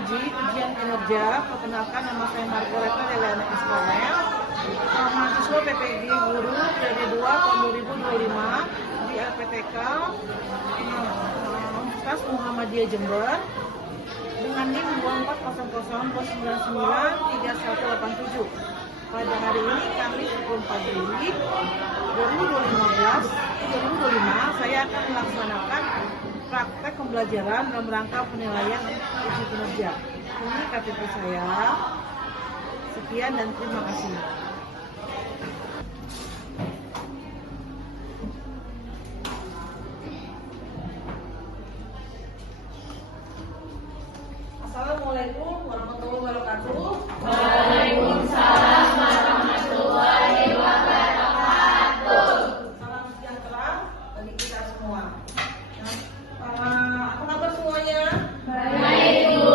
uji ujian kinerja. Perkenalkan, nama saya Margareta Deliana Ismail, mahasiswa PPG Guru periode 2 tahun 2025 di LPTK Universitas Muhammadiyah Jember dengan NIM 2400299187. Pada hari ini Kamis 24 Juli 2025 saya akan melaksanakan praktek pembelajaran dalam rangka penilaian uji kinerja. Ini KTP saya. Sekian dan terima kasih. Assalamualaikum warahmatullahi wabarakatuh. Waalaikumsalam warahmatullahi wabarakatuh. Salam sejahtera bagi kita semua. Apa kabar semuanya? Baik, Bu.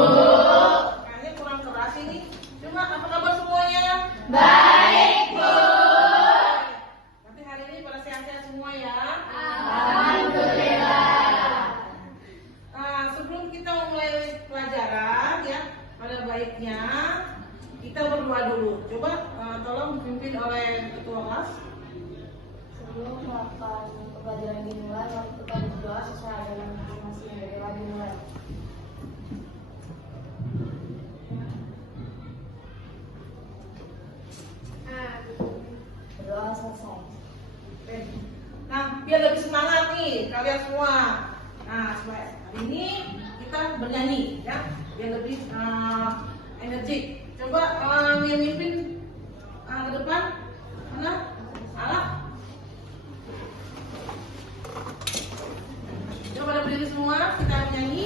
Kayaknya kurang keras ini. Cuma apa kabar semuanya? Baik, Bu. Nanti hari ini pada sehat-sehat semua ya. Alhamdulillah. Sebelum kita mulai pelajaran ya, pada baiknya kita berdoa dulu. Coba tolong dipimpin oleh ketua kelas. Sebelum melakukan pembelajaran dimulai, mari kita berdoa sesuai dengan masing-masing yang berdoa dimulai. Berdoa selesai. Nah, biar lebih semangat nih kalian semua. Nah, hari ini kita bernyanyi ya, biar lebih energik. Coba yang mimpin ke depan, mana? Alah. Coba pada berdiri semua, kita nyanyi.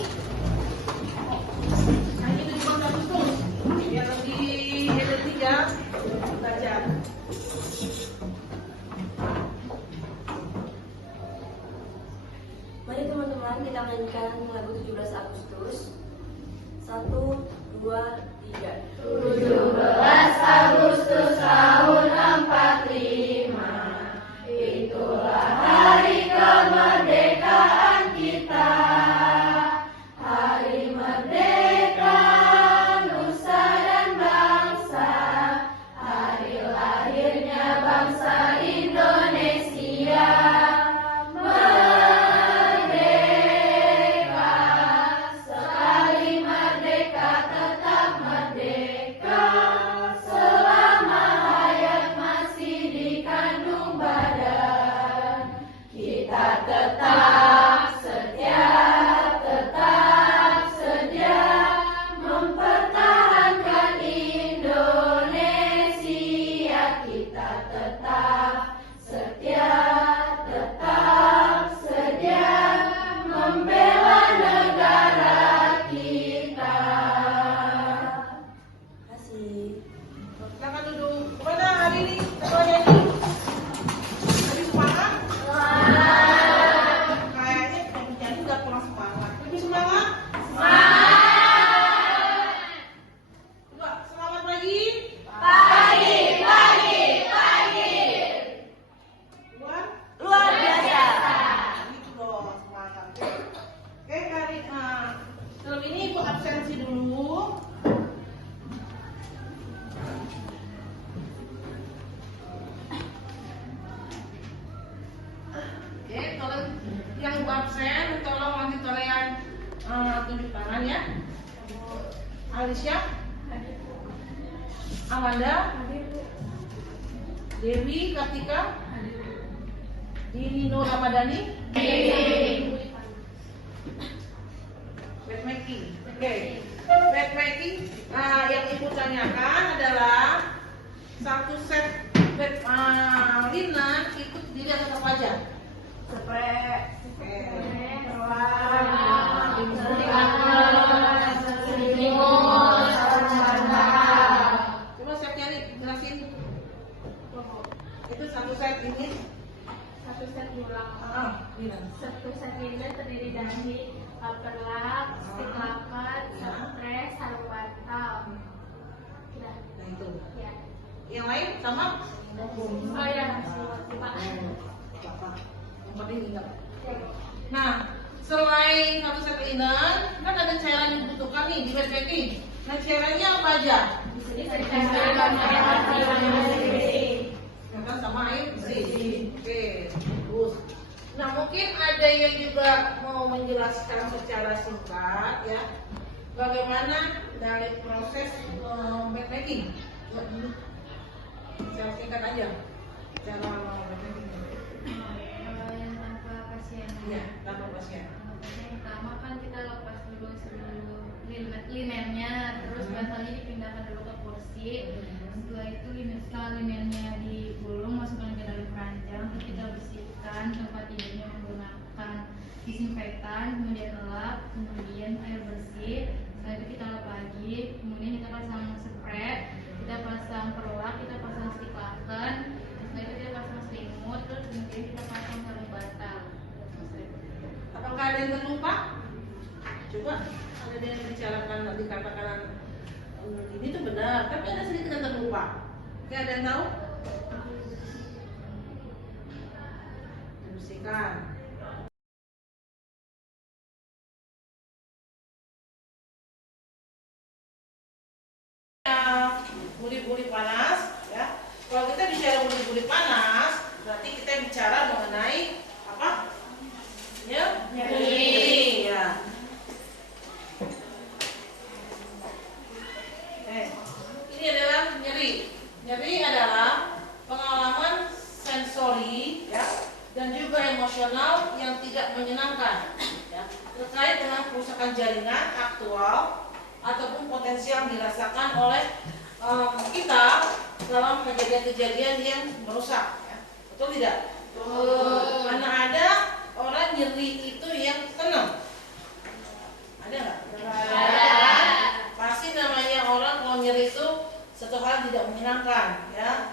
Nyanyi 17 Agustus, biar lebih energik ya belajar. Mari teman-teman kita menyanyikan lagu 17 Agustus. 1, 2, 3. 17 Agustus tahun 45, itulah hari kemerdekaan kita. Hari merdeka nusa dan bangsa, hari lahirnya bangsa Indonesia. Merdeka, sekali merdeka tetap merdeka. Selama hayat masih dikandung badan, kita tetap setia mempertahankan Indonesia. Kita tetap setia membela negara kita. Terima kasih. Silakan duduk. Kepada hari ini ketua nyanyi. Lebih semangat? Kayaknya nyanyi udah kurang semangat. Lebih semangat? Coba selamat pagi. Luar biasa. Gitu dong semangat. Oke hari sebelum ini ibu absensi dulu. Oke, kalau yang ibu absen tolong nanti kalian tunjuk tangan ya. Alicia, Amanda, Dewi, Kartika, Dini Nur Ramadhani, backmaking. Oke, backmaking. Yang ibu tanyakan adalah satu set linen itu terdiri atas apa aja? Spray, coba setnya nih jelasin. Itu satu set ini. Satu set tulang. Linen. Satu set linen terdiri dari perlak, stick lapat, spray, sarung bantal. Udah. Nah itu. Ya. Yang lain sama? Oh ya, Pak. Yang penting ingat. Nah, selain satu set linen, kan ada cairan yang dibutuhkan nih di backtracking. Nah caranya apa aja? Makan sama air bersih. Oke, bagus. Nah mungkin ada yang juga mau menjelaskan secara singkat ya, bagaimana dari proses backtracking. Secara singkat aja. Cara backtracking. Kalau yang tanpa pasien. Iya, tanpa pasien. Yang pertama kan kita lepas dulu seluruh linennya, terus bantalnya dipindahkan dulu ke kursi. Setelah itu setelah linennya digulung, masukkan ke dalam keranjang, terus kita bersihkan tempat tidurnya menggunakan disinfektan, kemudian lap, kemudian air bersih. Setelah itu kita lap lagi, kemudian kita pasang spray, kita pasang perlak, kita pasang stick laken, setelah itu kita pasang selimut, terus kemudian kita pasang sarung bantal. Apakah ada yang terlupa? Coba ada yang dibicarakan, dikatakan ini tuh benar, tapi ada sedikit yang terlupa. Oke, ada yang tahu? Bersihkan. Buli-buli panas, ya. Kalau kita bicara buli-buli panas, berarti kita bicara mengenai apa? Nyeri. Ya. Ini adalah nyeri. Nyeri adalah pengalaman sensori, ya, dan juga emosional yang tidak menyenangkan, ya, terkait dengan kerusakan jaringan aktual ataupun potensial yang dirasakan oleh kita dalam kejadian-kejadian yang merusak, ya. Betul tidak? Betul. Mana ada orang nyeri itu yang tenang? Ada nggak? Ada. Pasti namanya orang kalau nyeri itu satu hal tidak menyenangkan, ya.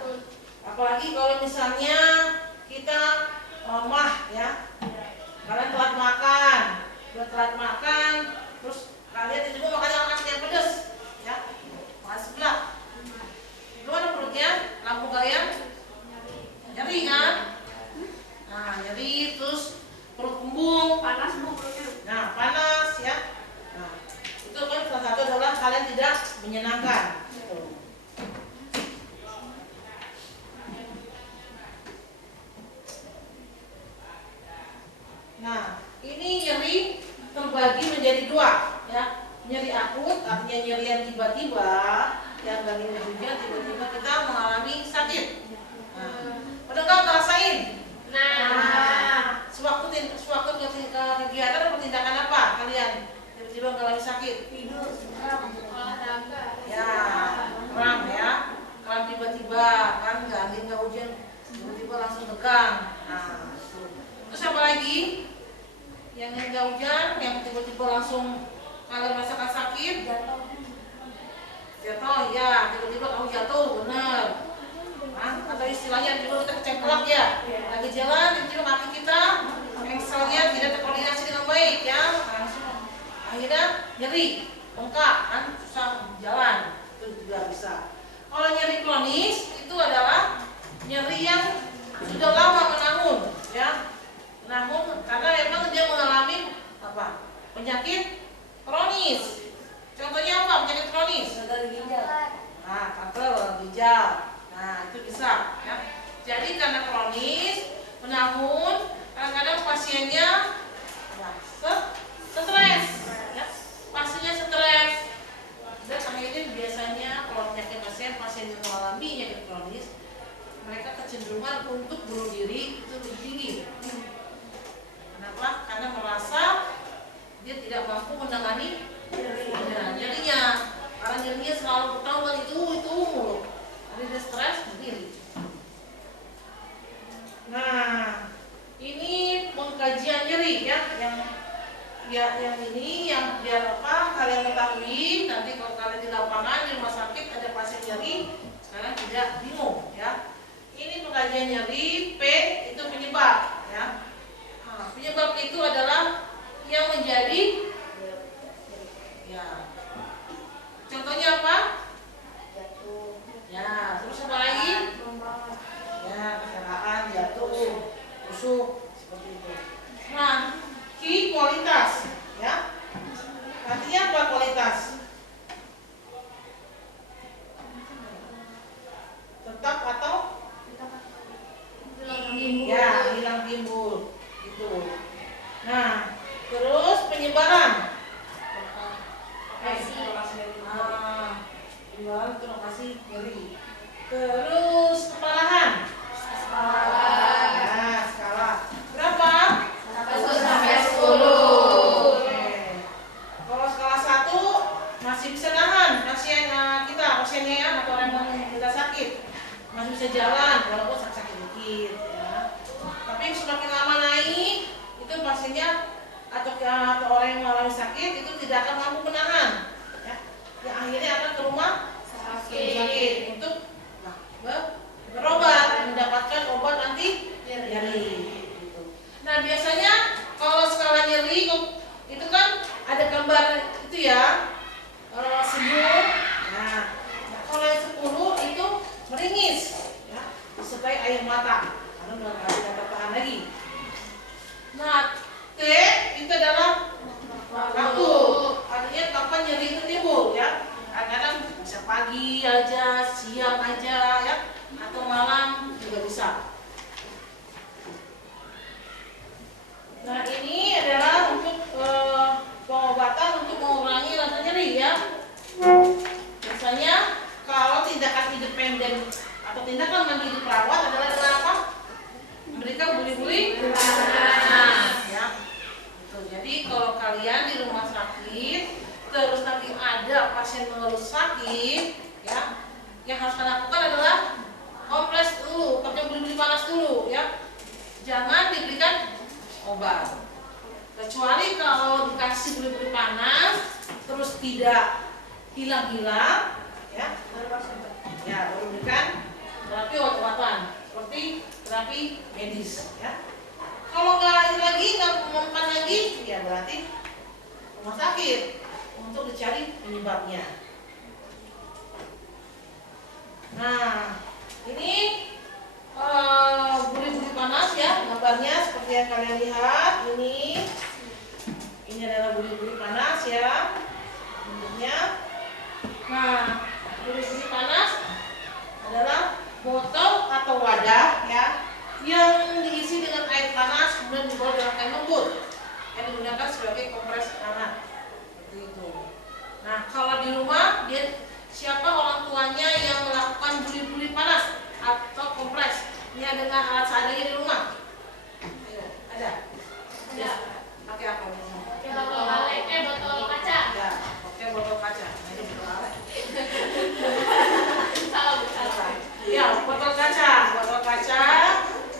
Apalagi kalau misalnya kita lemah, ya. Kalian telat makan, terus kalian tiba-tiba makan yang pedas, ya. Makan sebelah. Gimana perutnya? Lambung kalian? Nyeri kan? Nah, nyeri terus perut kembung, panas perutnya. Nah, panas, ya. Nah, itu kan salah satu adalah kalian tidak menyenangkan. Nah, ini nyeri terbagi menjadi dua, ya. Nyeri akut artinya nyeri yang tiba-tiba, yang dari hujan tiba-tiba kita mengalami sakit. Nah, udah nggak ngerasain? Nah, sewaktu kegiatan atau tindakan apa kalian tiba-tiba mengalami sakit? Tidur, olahraga. Ya, kram ya. Kram tiba-tiba kan nggak angin nggak hujan, tiba-tiba langsung tegang. Nah, terus apa lagi? Yang nggak hujan, yang tiba-tiba langsung kalian merasakan sakit? Jatuh, ya. Tiba-tiba kamu jatuh, benar. Nah, atau istilahnya juga kita kecengklak ya. Lagi jalan, tiba-tiba kaki kita engselnya tidak terkoordinasi dengan baik ya. Langsung akhirnya nyeri, bengkak, kan susah jalan. Itu juga bisa. Kalau nyeri kronis itu adalah nyeri yang sudah lama menahun, ya. Menahun karena memang dia mengalami apa? Penyakit kronis. Contohnya apa penyakit kronis? Gagal ginjal. Nah, kanker ginjal. Nah, itu bisa, ya. Jadi karena kronis, menahun, kadang-kadang pasiennya ya, stres, ya. Pasiennya stres. Dan akhirnya biasanya kalau penyakit pasien yang mengalami penyakit kronis, mereka kecenderungan untuk bunuh diri itu lebih tinggi. Kenapa? Karena merasa dia tidak mampu menangani nyerinya. Karena nyerinya selalu bertambah itu mulu. Dia stres berdiri. Nah, ini pengkajian nyeri ya, yang ini yang biar apa kalian ketahui nanti kalau kalian di lapangan di rumah sakit ada pasien nyeri, kalian tidak bingung ya. Ini pengkajian nyeri, P itu penyebab ya. Nah, penyebab itu adalah yang menjadi ya. Contohnya apa? Ya, terus apa lagi? Ya, kecelakaan, jatuh, tusuk, seperti itu. Nah, Q kualitas, ya. Artinya apa gimana kualitas? Tetap atau ya hilang timbul itu. Nah, terus penyebaran. Penyebaran itu lokasi nyeri. Terus keparahan. Nah, skala berapa? 1 sampai 10. Oke. Kalau skala 1 masih bisa nahan pasiennya ya, atau orang yang tidak sakit masih bisa jalan walaupun sakit dikit ya. Tapi semakin lama naik itu pasiennya atau orang yang mengalami sakit itu tidak akan mampu menahan ya. Yang akhirnya akan ke rumah sakit untuk berobat, mendapatkan obat anti nyeri gitu. Nah, biasanya kalau skala nyeri itu kan ada gambar itu ya, senyum. Nah, kalau yang 10 itu meringis ya, disertai air mata karena udah nggak ada tahan lagi. Nah, T itu adalah waktu, artinya kapan nyeri itu timbul ya. Kadang-kadang bisa pagi aja, siang aja ya, atau malam juga bisa. Nah, ini adalah untuk pengobatan untuk mengurangi rasa nyeri ya. Biasanya kalau tindakan independen atau tindakan mandiri perawat adalah dengan apa? Memberikan buli-buli panas ya. Gitu. Jadi kalau kalian di rumah sakit terus nanti ada pasien mengeluh sakit ya, yang harus kalian lakukan adalah kompres dulu, pakai buli-buli panas dulu ya. Jangan diberikan obat. Kecuali kalau dikasih buli-buli panas terus tidak hilang-hilang ya, baru berikan terapi obat-obatan seperti terapi medis ya. Kalau nggak mempan lagi ya berarti rumah sakit untuk dicari penyebabnya. Nah, ini buli-buli panas ya, gambarnya seperti yang kalian lihat. Ini adalah buli-buli panas ya bentuknya. Nah, buli-buli panas adalah botol atau wadah ya yang diisi dengan air panas kemudian dibawa dengan kain lembut yang digunakan sebagai kompres hangat seperti itu. Nah, kalau di rumah siapa orang tuanya yang melakukan buli-buli panas atau kompres ya dengan alat seadanya di rumah? Ayo, ada? Ya. Pakai apa? Pakai botol kaca. Ya, pakai botol kaca. Ini botol apa? Salah. Ya, botol kaca.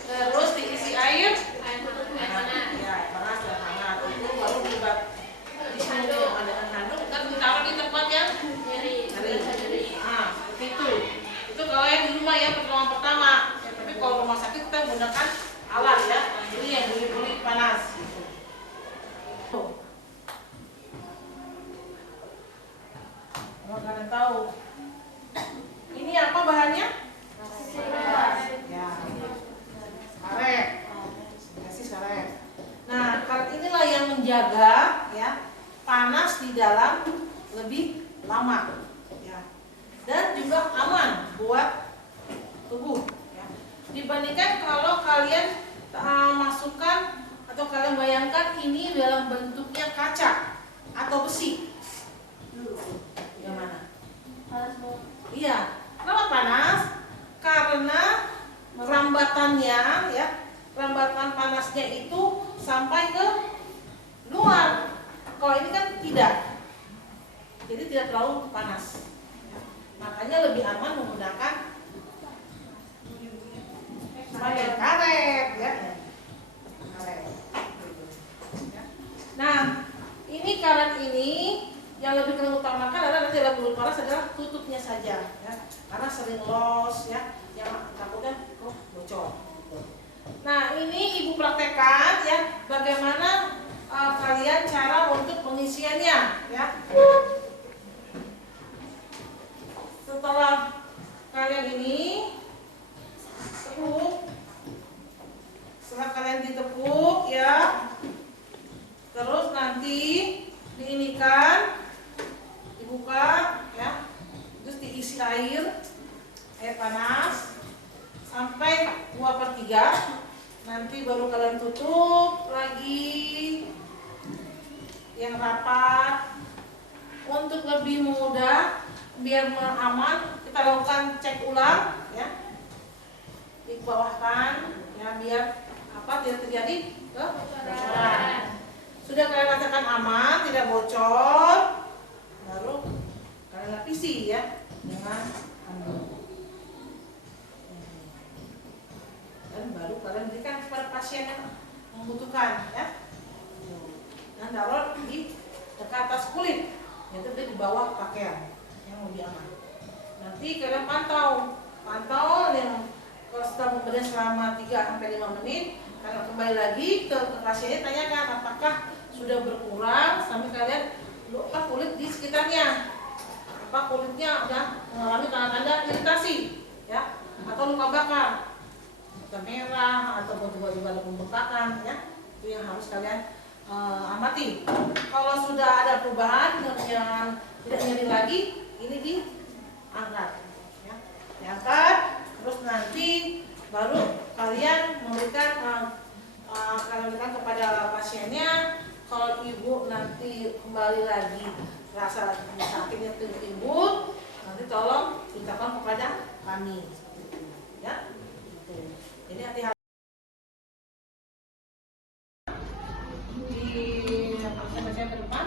Terus diisi air. Ya, panas dan hangat. Itu baru disimpan dengan handuk dan ditaruh di tempat yang nyeri. Nah, seperti itu. Itu kalau yang di rumah ya pertama. Ya, tapi kalau rumah sakit kita menggunakan alat ya. Ini yang buli-buli panas. Gitu. Kalau kalian tahu, ini apa bahannya? Ya, karet. Kasih karet. Nah, karet inilah yang menjaga ya panas di dalam lebih lama, ya, dan juga aman buat tubuh. Ya. Dibandingkan kalau kalian masukkan atau kalian bayangkan ini dalam bentuknya kaca atau besi. Gimana? Panas banget. Iya, kenapa panas? Karena rambatannya ya, rambatan panasnya itu sampai ke luar. Kalau ini kan tidak, jadi tidak terlalu panas. Makanya lebih aman menggunakan karet ya. Karet. Nah, ini karet ini yang lebih kalian utamakan adalah nanti dalam buli panas adalah tutupnya saja ya, karena sering los ya, yang takutnya bocor. Nah, ini ibu praktekkan ya bagaimana kalian cara untuk pengisiannya ya. Setelah kalian ini tepuk, setelah kalian ditepuk ya, terus nanti diinikan lebih mudah, biar aman, kita lakukan cek ulang ya. Dibawahkan ya biar tidak terjadi kebocoran. Sudah kalian rasakan aman, tidak bocor, baru kalian lapisi ya dengan handuk. Dan baru kalian berikan kepada pasien yang membutuhkan ya. Dan taruh di dekat atas kulit, yaitu di bawah pakaian yang lebih aman. Nanti kalian pantau yang kalau setelah pemberian selama 3-5 menit, kalian kembali lagi ke pasiennya, tanyakan apakah sudah berkurang sampai kalian kulit di sekitarnya, kulitnya udah mengalami tanda-tanda iritasi ya, atau luka bakar, luka merah atau tiba-tiba ada pembengkakan ya, itu yang harus kalian amati. Kalau sudah ada perubahan yang tidak nyeri lagi, ini diangkat ya. Diangkat, terus nanti baru kalian memberikan kepada pasiennya. Kalau ibu nanti kembali lagi rasa sakitnya itu ibu, nanti tolong ceritakan kepada kami ya. Jadi hati-hati di baca ke depan.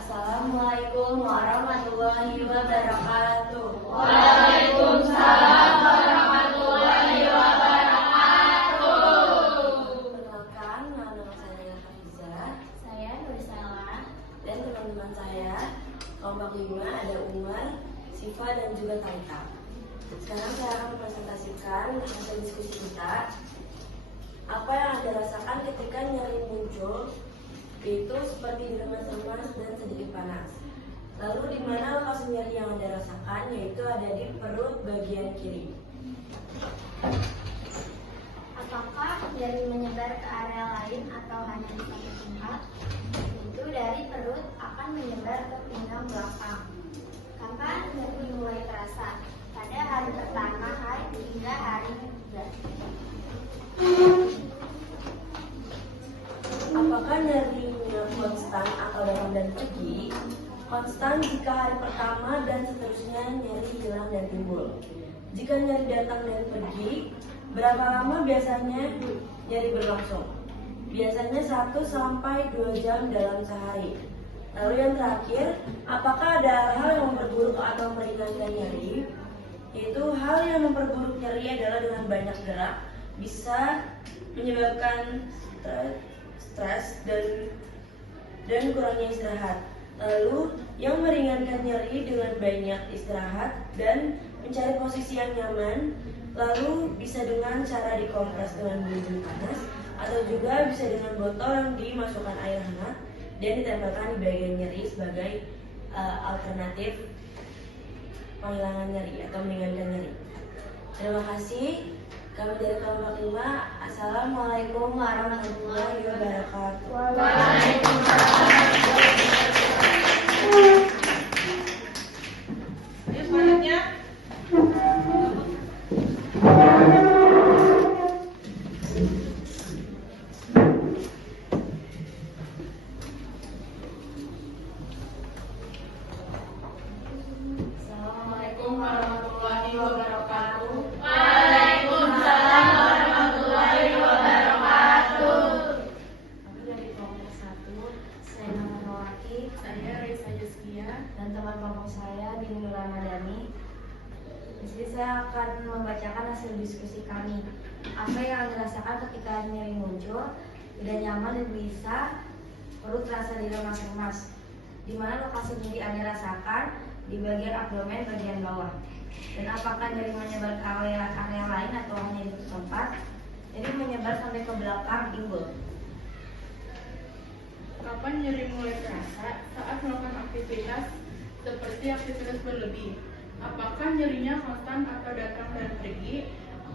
Assalamualaikum warahmatullahi wabarakatuh. Waalaikumsalam warahmatullahi wabarakatuh. Perkenalkan, nama saya Hafizah. Saya Nursalah. Dan teman-teman saya, kelompok 5 ada Umar, Siva dan juga Taika. Sekarang saya akan mempresentasikan hasil diskusi kita. Apa yang Anda rasakan ketika nyeri muncul, itu seperti diremas-remas dan sedikit panas. Lalu di mana lokasi nyeri yang Anda rasakan, yaitu ada di perut bagian kiri. Apakah nyeri menyebar ke area lain atau hanya di satu tempat? Itu dari perut akan menyebar ke pinggang belakang. Kapan nyeri mulai terasa? Pada hari pertama hingga hari ketiga. Apakah nyerinya konstan atau datang dan pergi? Konstan jika hari pertama dan seterusnya nyeri hilang dan timbul. Jika nyeri datang dan pergi, berapa lama biasanya nyeri berlangsung? Biasanya 1-2 jam dalam sehari. Lalu yang terakhir, apakah ada hal yang memperburuk atau meringankan nyeri? Yaitu hal yang memperburuk nyeri adalah dengan banyak gerak, bisa menyebabkan stres dan kurangnya istirahat. Lalu yang meringankan nyeri dengan banyak istirahat dan mencari posisi yang nyaman. Lalu bisa dengan cara dikompres dengan bumbu panas, atau juga bisa dengan botol yang dimasukkan air hangat dan ditempelkan di bagian nyeri sebagai alternatif penghilangan nyeri atau meringankan nyeri. Terima kasih. Kami dari kelompok 5. Assalamualaikum warahmatullahi wabarakatuh. Ayo selanjutnya. Assalamualaikum warahmatullahi wabarakatuh. Waalaikumsalam warahmatullahi wabarakatuh. Kami dari kelompok 1, saya Nama Nawaki, Saya Risa Juskia. dan teman kelompok saya Binur Ramadhani. Di sini saya akan membacakan hasil diskusi kami. Apa yang dirasakan ketika nyeri muncul, tidak nyaman dan gelisah, perut terasa diremas-remas. Di mana lokasi nyeri Anda rasakan? Di bagian abdomen bagian bawah. Dan apakah nyeri menyebar ke area lain atau hanya di satu tempat? Jadi menyebar sampai ke belakang inggul. Kapan nyeri mulai terasa? Saat melakukan aktivitas seperti aktivitas berlebih. Apakah nyerinya konstan atau datang dan pergi?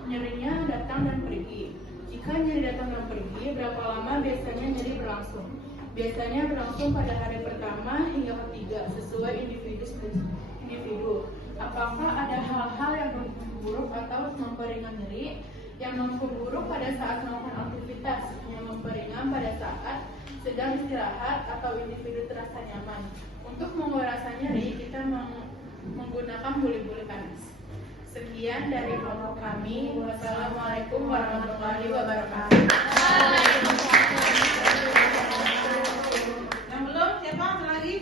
Nyerinya datang dan pergi. Jika nyeri datang dan pergi, berapa lama biasanya nyeri berlangsung? Biasanya berlangsung pada hari pertama hingga ketiga, sesuai individu. Apakah ada hal-hal yang memperburuk atau memperingan nyeri? Yang memperburuk pada saat melakukan aktivitas, yang memperingan pada saat sedang istirahat atau individu terasa nyaman. Untuk mengurai rasa nyeri, kita menggunakan buli-buli panas. Sekian dari kelompok kami. Wassalamualaikum warahmatullahi wabarakatuh. Yang belum siapa lagi?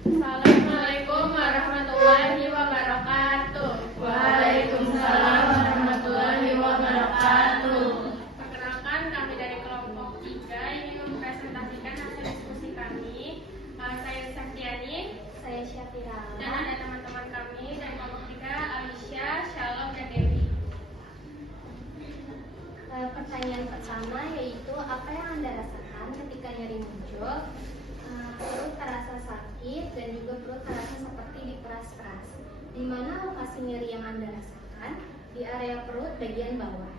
Assalamualaikum warahmatullahi wabarakatuh. Waalaikumsalam warahmatullahi wabarakatuh. Perkenalkan, kami dari kelompok 3 ingin mempresentasikan hasil diskusi kami. Saya Saktiani Saya Syafira. dan ada teman-teman kami dari kelompok 3, Alicia, Shalom, dan Dewi. Pertanyaan pertama yaitu apa yang Anda rasakan ketika nyeri muncul? Perut terasa sakit dan juga perut terasa seperti diperas-peras. Di mana lokasi nyeri yang Anda rasakan? Di area perut bagian bawah.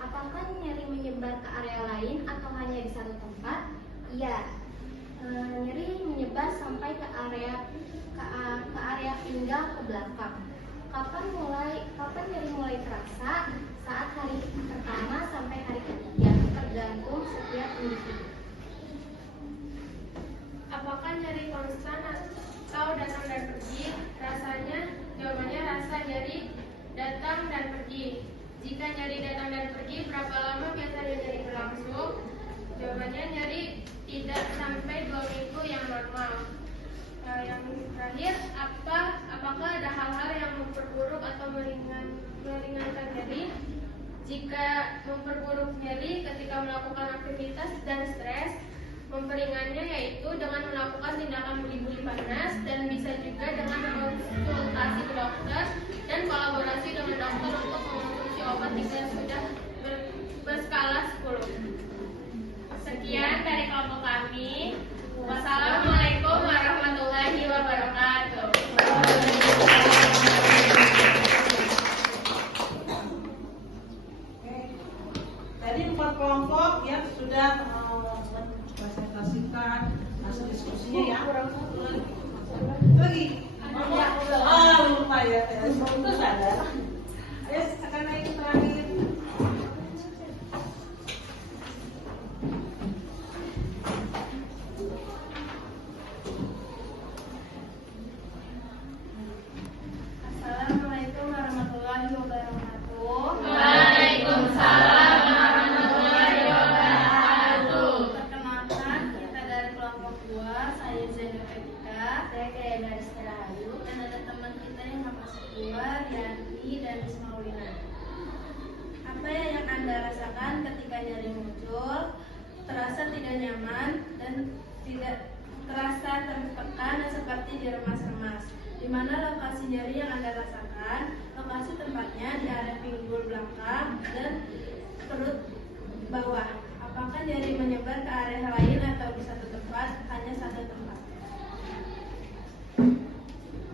Apakah nyeri menyebar ke area lain atau hanya di satu tempat? Iya. Nyeri menyebar sampai ke area pinggang ke belakang. Kapan nyeri mulai terasa? Saat hari pertama sampai hari ketiga, tergantung setiap individu. Apakah nyeri konstan atau datang dan pergi? Rasanya, jawabannya rasa nyeri datang dan pergi. Jika nyeri datang dan pergi, berapa lama biasanya nyeri berlangsung? Jawabannya nyeri tidak sampai 2 minggu yang normal. Yang terakhir, apakah ada hal-hal yang memperburuk atau meringankan nyeri? Jika memperburuk nyeri ketika melakukan aktivitas dan stres, memperingannya yaitu dengan melakukan tindakan buli-buli panas dan bisa juga dengan konsultasi ke dokter dan kolaborasi dengan dokter untuk mengonsumsi obat jika sudah berskala 10. Sekian dari kelompok kami. Wassalamualaikum warahmatullahi wabarakatuh. Tadi 4 kelompok yang sudah mempresentasikan hasil diskusinya ya. Lagi. Lupa ya. Terus ada. Ayo akan naik terakhir. Assalamualaikum warahmatullahi wabarakatuh. Waalaikumsalam warahmatullahi wabarakatuh. Perkenalkan, kita dari kelompok 2, saya Zainul Etika, Saya kayak dari Rahayu. dan ada teman kita yang masuk 2, Rianti dan Ismaulina. Apa yang Anda rasakan ketika nyeri muncul? Terasa tidak nyaman dan tidak terasa tertekan dan seperti diremas-remas. Di mana lokasi nyeri yang Anda rasakan? Lokasi tempatnya di area pinggul belakang dan perut bawah. Apakah nyeri menyebar ke area lain atau di satu tempat? Hanya satu tempat.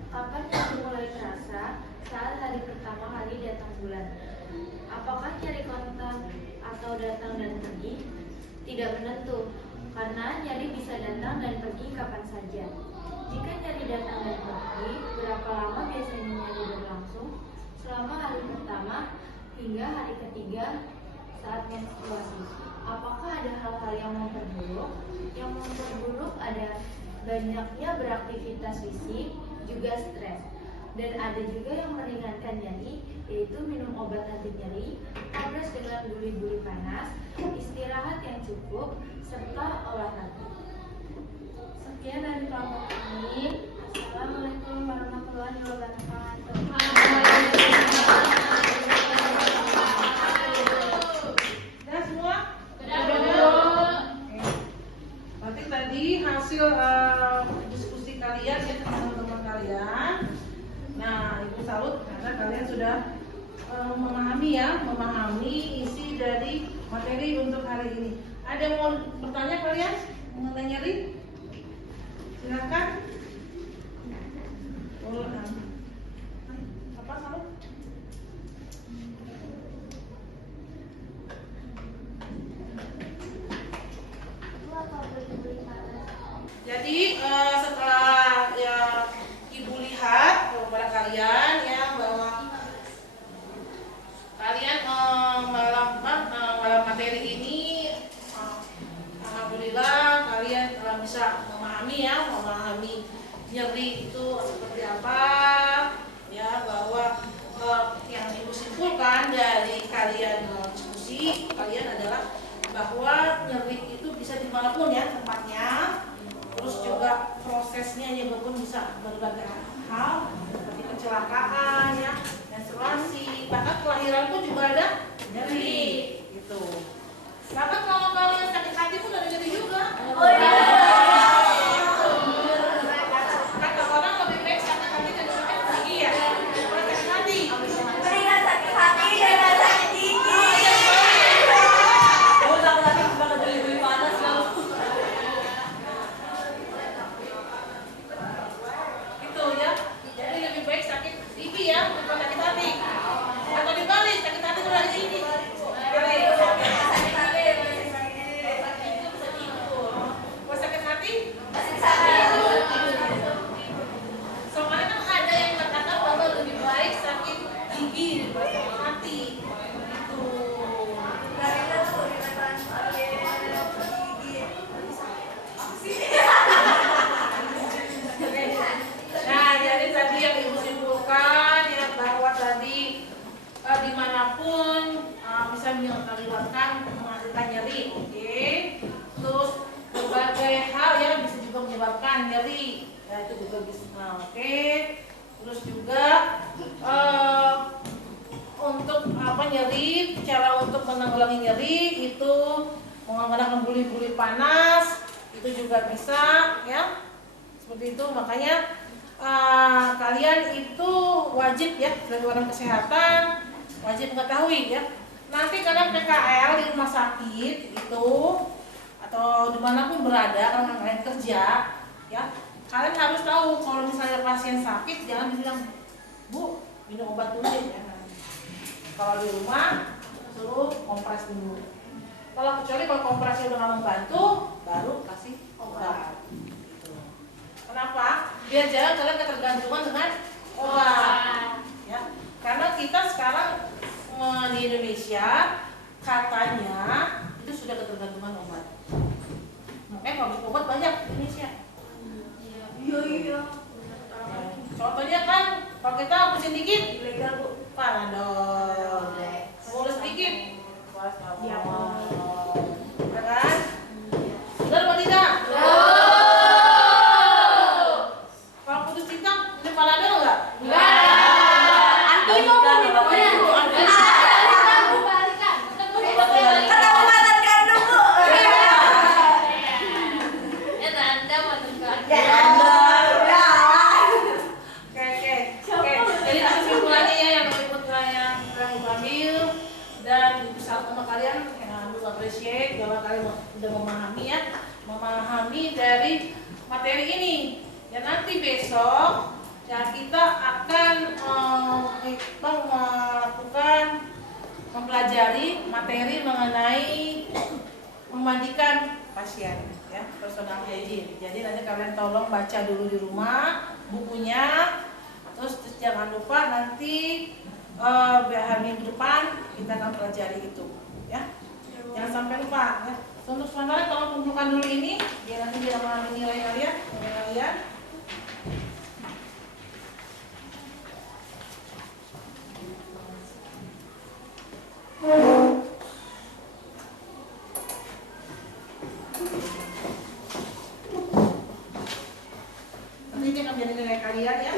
Kapan nyeri mulai terasa? Saat hari pertama kali datang bulan. Apakah nyeri kontak atau datang dan pergi? Tidak menentu, karena nyeri bisa datang dan pergi kapan saja. Jika nyeri datang dan pergi, berapa lama biasanya nyeri berlangsung? Selama hari pertama hingga hari ketiga saat menstruasi. Apakah ada hal-hal yang memperburuk? Yang memperburuk ada banyaknya beraktivitas fisik, juga stres. Dan ada juga yang meringankan nyeri, yaitu minum obat anti nyeri, tabras dengan buli-buli panas, istirahat yang cukup, serta olahraga. Sekian dari kelompok kami. Assalamualaikum warahmatullahi wabarakatuh. Sudah semua? Berarti tadi hasil diskusi kalian ya teman-teman kalian. Nah, Ibu salut karena kalian sudah memahami isi dari materi untuk hari ini. Ada yang mau bertanya kalian mengenai nyeri? Silakan. Apa salah? Jadi setelah ya Ibu lihat kepada kalian ya bahwa kalian dalam materi ini alhamdulillah kalian telah bisa memahami nyeri itu seperti apa ya, bahwa yang Ibu simpulkan dari kalian diskusi kalian adalah bahwa nyeri itu bisa dimanapun ya tempatnya. Terus juga prosesnya juga pun bisa berbagai hal seperti kecelakaan ya, menstruasi, bahkan kelahiran pun juga ada nyeri gitu. Bahkan kalau kalian sakit hati pun ada nyeri juga. Kata orang lebih baik sakit hati dan sakit gigi ya. Kalau sakit hati. Mendingan sakit hati daripada sakit gigi. Oh, sakit banget dari panas loh. Gitu ya. Jadi lebih baik sakit gigi ya, bukan sakit hati. Atau dibalik, sakit hati itu dari sini. Sakit hati. Kalau sakit hati, Sakit hati. soalnya kan ada yang mengatakan bahwa lebih baik sakit gigi daripada sakit hati. Gitu. Nah, jadi tadi yang Ibu simpulkan ya bahwa tadi dimanapun bisa menyebabkan menghasilkan nyeri, oke. Terus berbagai hal ya bisa juga menyebabkan nyeri, ya itu juga bisa, oke. Terus juga untuk nyeri, cara untuk menanggulangi nyeri itu menggunakan buli-buli panas, itu juga bisa ya. Seperti itu, makanya kalian itu wajib ya sebagai orang kesehatan wajib mengetahui ya. Nanti kalian PKL di rumah sakit itu atau dimanapun berada kalau kalian kerja ya, kalian harus tahu kalau misalnya pasien sakit jangan bilang Bu minum obat dulu ya. Kalau di rumah suruh kompres dulu. Kecuali kalau kompresnya udah nggak membantu baru kasih obat. Kenapa? Biar jangan kalian ketergantungan dengan obat. Ya. Karena kita sekarang di Indonesia katanya itu sudah ketergantungan obat. Makanya pabrik obat banyak di Indonesia. Iya. Contohnya kan kalau kita pusing dikit ilegal Bu. Panadol. Boleh sedikit. Ya kan? Benar apa tidak? Kalau putus cinta, ini Panadol enggak? Anti mau minumnya. Ketemu mantan kandung Bu. Ya tanda mantan Ya. Oke. Jadi kesimpulannya ya yang Ibu ambil dan Ibu salut sama kalian, Ibu appreciate bahwa kalian sudah memahami dari materi ini. Dan nanti besok ya kita akan mempelajari materi mengenai memandikan pasien ya, personal hygiene. Jadi nanti kalian tolong baca dulu di rumah bukunya. Terus jangan lupa nanti minggu depan kita akan pelajari itu ya. Jangan sampai lupa ya. Untuk sementara tolong kumpulkan dulu ini biar nanti dia mengambil nilai kalian. Nanti dia akan jadi nilai kalian ya.